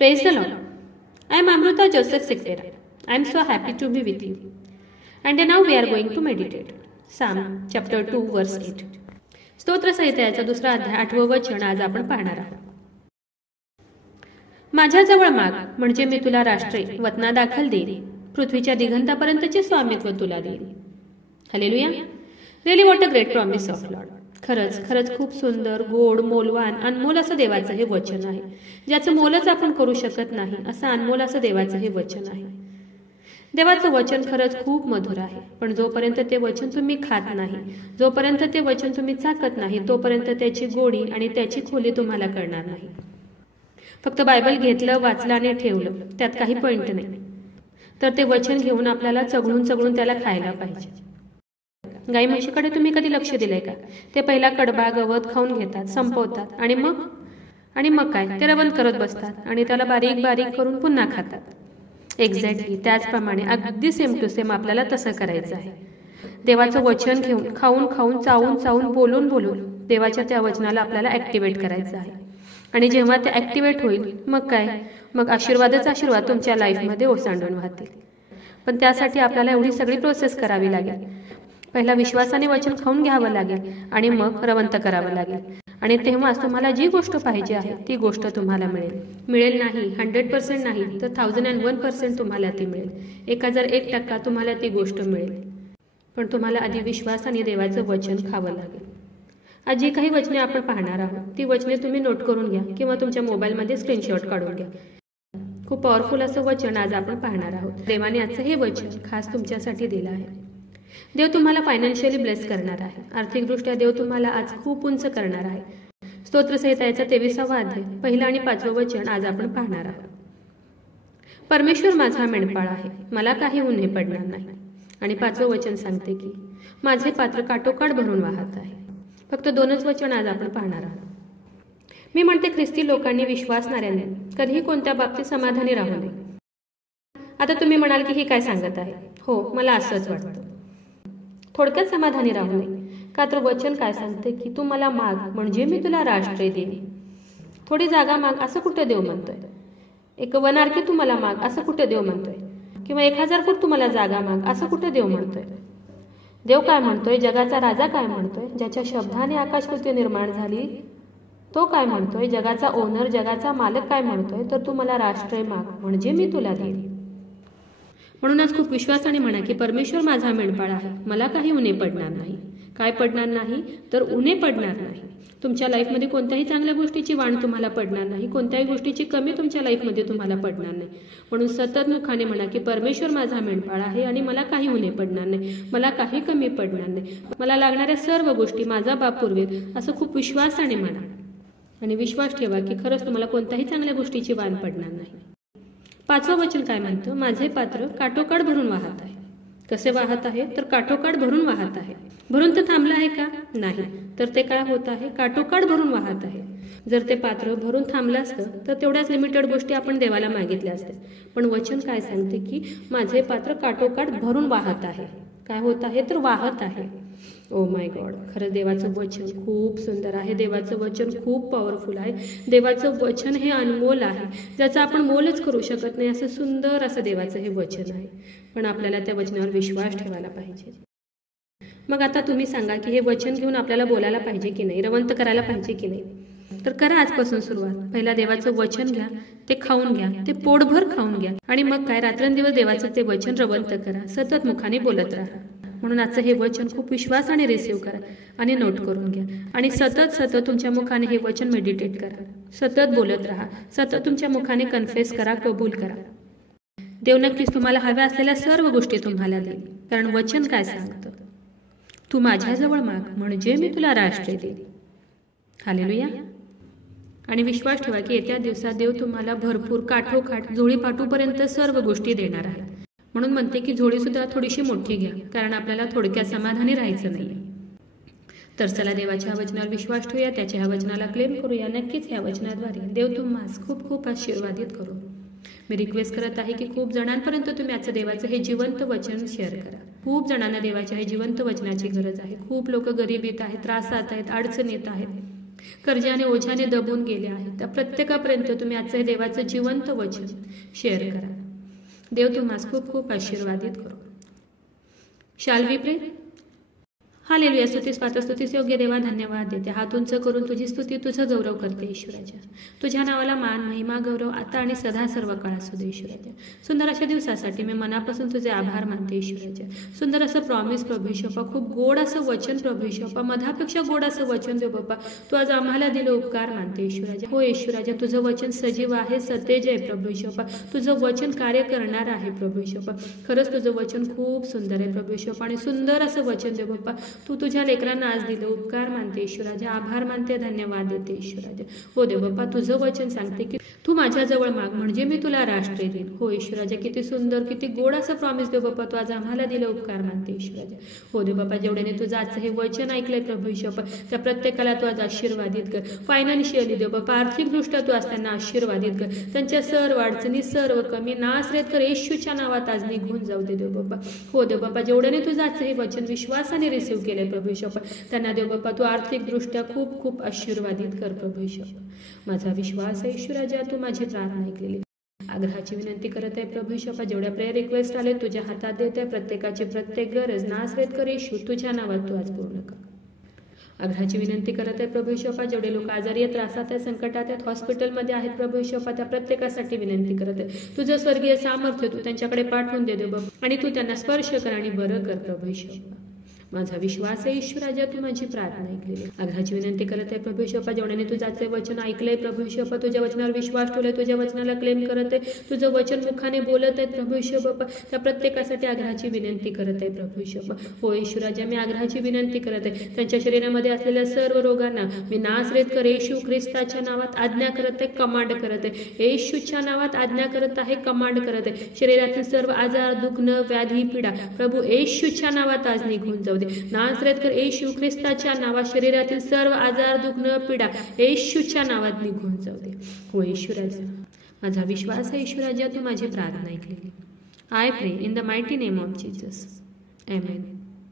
Praise the Lord. I am Amruta Joseph Sikpera. I am so happy to be with you. And now we are going to meditate. Psalm chapter 2 verse 8. स्तोत्र संहितेचा दुसरा अध्याय 8वे वचन आज आपण पाहणार आहोत. माझ्याजवळ माग म्हणजे मी तुला राष्ट्रे वतना दाखल देईन. पृथ्वीच्या दिगंतापर्यंतचे स्वामित्व तुला देईन. Hallelujah. Really what a great promise of Lord. खरंच खूप सुंदर, गोड, मोलवान, अनमोल असं देवाचं हे वचन आहे, ज्याचं मोलच आपण करू शकत नाही असं अनमोल असं देवाचं हे वचन आहे. देवाचं वचन खरंच खूप मधुर आहे, पण जोपर्यंत ते वचन तुम्ही खात नाही, जोपर्यंत ते वचन तुम्ही चाकत नाही, तोपर्यंत त्याची गोडी आणि त्याची खोली तुम्हाला कळणार नाही. फक्त बायबल घेतलं, वाचलं आणि ठेवलं त्यात काही पॉइंट नाही. तर ते वचन घेऊन आपल्याला चगळून त्याला खायला पाहिजे. गाई म्हशीकडे तुम्ही कधी लक्ष दिलंय का? ते पहिला कडबा गवत खाऊन घेतात, संपवतात आणि मग काय ते रवंत करत बसतात आणि त्याला बारीक बारीक करून पुन्हा खातात. एक्झॅक्टली त्याचप्रमाणे अगदी सेम टू सेम आपल्याला तसं करायचं आहे. देवाचं वचन घेऊन खाऊन चावून बोलून देवाच्या त्या वचनाला आपल्याला ऍक्टिव्हेट करायचं आहे. आणि जेव्हा ते ऍक्टिव्हेट होईल मग आशीर्वाद तुमच्या लाईफमध्ये ओसांडून वाहतील. पण त्यासाठी आपल्याला एवढी सगळी प्रोसेस करावी लागेल. पहिला विश्वासाने वचन खाऊन घ्यावं लागेल आणि मग रवंत करावं लागेल. आणि तेव्हाच तुम्हाला जी गोष्ट पाहिजे आहे ती गोष्ट तुम्हाला मिळेल नाही 100% नाही तर 1001% तुम्हाला ती मिळेल. 1001% तुम्हाला ती गोष्ट मिळेल. पण तुम्हाला आधी विश्वासाने देवाचं वचन खावं लागेल. आज जी काही वचने आपण पाहणार आहोत ती वचने तुम्ही नोट करून घ्या किंवा तुमच्या मोबाईलमध्ये स्क्रीनशॉट काढून घ्या. खूप पॉवरफुल असं वचन आज आपण पाहणार आहोत. देवाने आजचं हे वचन खास तुमच्यासाठी दिलं आहे. देव तुम्हाला फायनान्शियली ब्लेस करणार आहे. आर्थिकदृष्ट्या देव तुम्हाला आज खूप उंच करणार आहे. स्तोत्र संहितेचा 23वा अध्याय 1 आणि 5वं वचन आज आपण पाहणार आहोत. परमेश्वर माझा मेंढपाळ आहे, मला काही उन्हे पडणार नाही. आणि 5वं वचन सांगते की माझे पात्र काठोकाठ भरून वाहत आहे. फक्त 2च वचन आज आपण पाहणार आहोत. मी म्हणते ख्रिस्ती लोकांनी, विश्वासणाऱ्यांनी कधीही कोणत्या बाबतीत समाधानी राहू नये. आता तुम्ही म्हणाल की ही काय सांगत आहे? हो, मला असंच वाटतं. थोडक्यात समाधानी राहू नये. का तर वचन काय सांगते की तू मला माग म्हणजे मी तुला राष्ट्रे देईन. थोडी जागा माग असं कुठे देव म्हणतोय? एक वनारकी तू मला माग असं कुठे देव म्हणतोय? किंवा 1000 फूट तू मला जागा माग असं कुठे देव म्हणतोय? देव काय म्हणतोय? जगाचा राजा काय म्हणतोय? ज्याच्या शब्दाने आकाशपृथ्वी निर्माण झाली तो काय म्हणतोय? जगाचा ओनर, जगाचा मालक काय म्हणतोय? तर तू मला राष्ट्रे माग म्हणजे मी तुला देईन. म्हणूनच खूप विश्वासाने म्हणा की परमेश्वर माझा मेंढपाळ आहे, मला काही उणे पडणार नाही. काय पडणार नाही? तर उणे पडणार नाही. तुमच्या लाईफमध्ये कोणत्याही चांगल्या गोष्टीची वाण तुम्हाला पडणार नाही, कोणत्याही गोष्टीची कमी तुमच्या लाईफमध्ये तुम्हाला पडणार नाही. म्हणून सतत मुखाने म्हणा की परमेश्वर माझा मेंढपाळ आहे आणि मला काही उणे पडणार नाही, मला काही कमी पडणार नाही, मला लागणाऱ्या सर्व गोष्टी माझा बाप पुरवेल असं खूप विश्वासाने म्हणा. आणि विश्वास ठेवा की खरंच तुम्हाला कोणत्याही चांगल्या गोष्टीची वाण पडणार नाही. 5वं वचन काय म्हणतं? माझे पात्र काठोकाठ भरून वाहत आहे. कसे वाहत आहे? तर काठोकाठ भरून वाहत आहे. भरून तर थांबलं आहे का? नाही. तर ते काय होत आहे? काठोकाठ भरून वाहत आहे. जर ते पात्र भरून थांबलं असतं तर तेवढ्याच लिमिटेड गोष्टी आपण देवाला मागितल्या असत्या. पण वचन काय सांगते की माझे पात्र काठोकाठ भरून वाहत आहे. काय होत आहे? तर वाहत आहे. Oh my God. खरंच देवाचं वचन खूप सुंदर आहे. देवाचं वचन खूप पॉवरफुल आहे. देवाचं वचन हे अनमोल आहे, ज्याचं आपण मोलच करू शकत नाही. असं सुंदर असं देवाचं हे वचन आहे. पण आपल्याला त्या वचनावर विश्वास ठेवायला पाहिजे. मग आता तुम्ही सांगा की हे वचन घेऊन आपल्याला बोलायला पाहिजे की नाही, रवंत करायला पाहिजे की नाही? तर करा आजपासून सुरुवात. पहिला देवाचं वचन घ्या, ते खाऊन घ्या, ते पोटभर खाऊन घ्या आणि मग काय रात्रंदिवस देवाचं ते वचन रवंत करा. सतत मुखाने बोलत राहा. म्हणून आजचं हे वचन खूप विश्वासाने रिसीव्ह करा आणि नोट करून घ्या. आणि सतत तुमच्या मुखाने हे वचन मेडिटेट करा. सतत बोलत राहा. सतत तुमच्या मुखाने कन्फेस करा, कबूल करा. देव नक्कीच तुम्हाला हव्या असलेल्या सर्व गोष्टी तुम्हाला देईल. कारण वचन काय सांगतं? तू माझ्याजवळ माग म्हणजे मी तुला राष्ट्रे देईन. हालेलुया. आणि विश्वास ठेवा की येत्या दिवसात देव तुम्हाला भरपूर काठोकाठ झोळीपाठूपर्यंत सर्व गोष्टी देणार आहे. म्हणून म्हणते की झोळी सुद्धा थोडीशी मोठी घ्या, कारण आपल्याला थोडक्यात समाधानी राहायचं नाही. तर चला देवाच्या वचनावर विश्वास ठेवूया, त्याच्या ह्या वचनाला क्लेम करूया. नक्कीच ह्या वचनाद्वारे देव तुम्हाला खूप आशीर्वादित करू. मी रिक्वेस्ट करत आहे की खूप जणांपर्यंत तुम्ही आजचं देवाचं हे जिवंत वचन शेअर करा. खूप जणांना देवाच्या हे जिवंत वचनाची गरज आहे. खूप लोक गरिबीत आहेत, त्रासात आहेत, अडचणीत आहेत. कर्जाने ओझ्याने दबून गेले आहेत त्या प्रत्येकापर्यंत तुम्ही आजचं हे देवाचं जिवंत वचन शेअर करा. देव तुम्हाला खूप खूप आशीर्वादित करो. शाल वी प्रे. हालेलुया. स्तुतीस पात्र स्तुतीस योग्य देवा धन्यवाद देते. हात उंच करून तुझी स्तुती तुझं गौरव करते ईश्वराच्या. तुझ्या नावाला मान महिमा गौरव आता आणि सदा सर्व काळ असू दे ईश्वराच्या. सुंदर अशा दिवसासाठी मी मनापासून तुझे आभार मानते ईश्वराच्या. सुंदर असं प्रॉमिस प्रभू ईश्वपा, खूप गोड असं वचन प्रभू ईश्वपा, मधापेक्षा गोड असं वचन देव बाप्पा तू आज आम्हाला दिलं उपकार मानते ईश्वराच्या. हो ईश्वराच्या, तुझं वचन सजीव आहे, सतेज आहे प्रभू ईश्वपा. तुझं वचन कार्य करणार आहे प्रभू ईश्वपा. खरंच तुझं वचन खूप सुंदर आहे प्रभू ईश्वपा आणि सुंदर असं वचन देव बाप्पा तू तुझ्या लेकरांना आज दिलं. उपकार मानते ईश्वराजा, आभार मानते, धन्यवाद देते ईश्वराजा. हो देव बाप्पा, तुझं वचन सांगते की तू माझ्याजवळ माग म्हणजे मी तुला राष्ट्र देईन. हो ईश्वराजा, किती सुंदर किती गोड असं प्रॉमिस देव बाप्पा तू आज आम्हाला दिलं. उपकार मानते ईश्वराजा. हो देव बाप्पा, जेवढ्याने तुझं आजचं हे वचन ऐकलंय प्रभू ईश्वपा त्या प्रत्येकाला तू आज आशीर्वादित कर. फायनान्शियली देव बाप्पा, आर्थिकदृष्ट्या तू आज त्यांना आशीर्वादित कर. त्यांच्या सर्व अडचणी सर्व कमी नासरेत कर येशूच्या नावात आज निघून जाऊ दे देव बाप्पा. हो देव बाप्पा, जेवढ्याने तुझं आजचं हे वचन विश्वासाने रिसीव्ह केलंय प्रभू ईश्वपा त्यांना देव बाप्पा तू आर्थिकदृष्ट्या खूप खूप आशीर्वादित कर प्रभू ईश्वपा. माझा विश्वास आहे ईश्वराजा, तू माझी प्रार्थना ऐकलेली. आग्रहाची विनंती करत आहे प्रभू ईश्वपा, जेवढ्या प्रेयर रिक्वेस्ट आले तुझ्या हातात देत आहे. प्रत्येकाची प्रत्येक गरज नासरेत कर येशू तुझ्या नावात तू आज पूर्ण कर. आग्रहाची विनंती करत आहे प्रभू ईश्वपा, जेवढे लोक आजारी आहेत, त्रासात आहेत, संकटात आहेत, हॉस्पिटलमध्ये आहेत प्रभू ईश्वपा त्या प्रत्येकासाठी विनंती करत आहे. तुझं स्वर्गीय सामर्थ्य तू त्यांच्याकडे पाठवून दे देव बाप्पा आणि तू त्यांना स्पर्श कर आणि बरं कर प्रभू ईश्वपा. माझा विश्वास आहे ईश्वराजा, तू माझी प्रार्थना ऐकलेली. आग्रहाची विनंती करत आहे प्रभू ईश्वपा, जेवढ्याने तुझाचे वचन ऐकलंय प्रभू ईश्वपा, तुझ्या वचनावर विश्वास ठेवलाय, तुझ्या वचनाला क्लेम करत आहे, तुझं वचन मुखाने बोलत आहेत प्रभू ईश्वपा त्या प्रत्येकासाठी आग्रहाची विनंती करत आहे प्रभू ईश्वपा. हो ईश्वराजा, मी आग्रहाची विनंती करत आहे त्यांच्या शरीरामध्ये असलेल्या सर्व रोगांना मी नासरेत कर येशू ख्रिस्ताच्या नावात आज्ञा करत आहे, कमांड करत आहे. येशूच्या नावात आज्ञा करत आहे, कमांड करत आहे. शरीरातील सर्व आजार दुखणं व्याधी पीडा प्रभू येशूच्या नावात आज निघून जाऊ. नासरेत कर येशू ख्रिस्ताच्या नावात शरीरातील सर्व आजार दुखणं पीडा येशूच्या नावात निघून जाऊ दे. हो ईश्वराजा, माझा विश्वास आहे ईश्वराजा, तू माझी प्रार्थना ऐकलेली. आय प्रे in the mighty name of Jesus. Amen.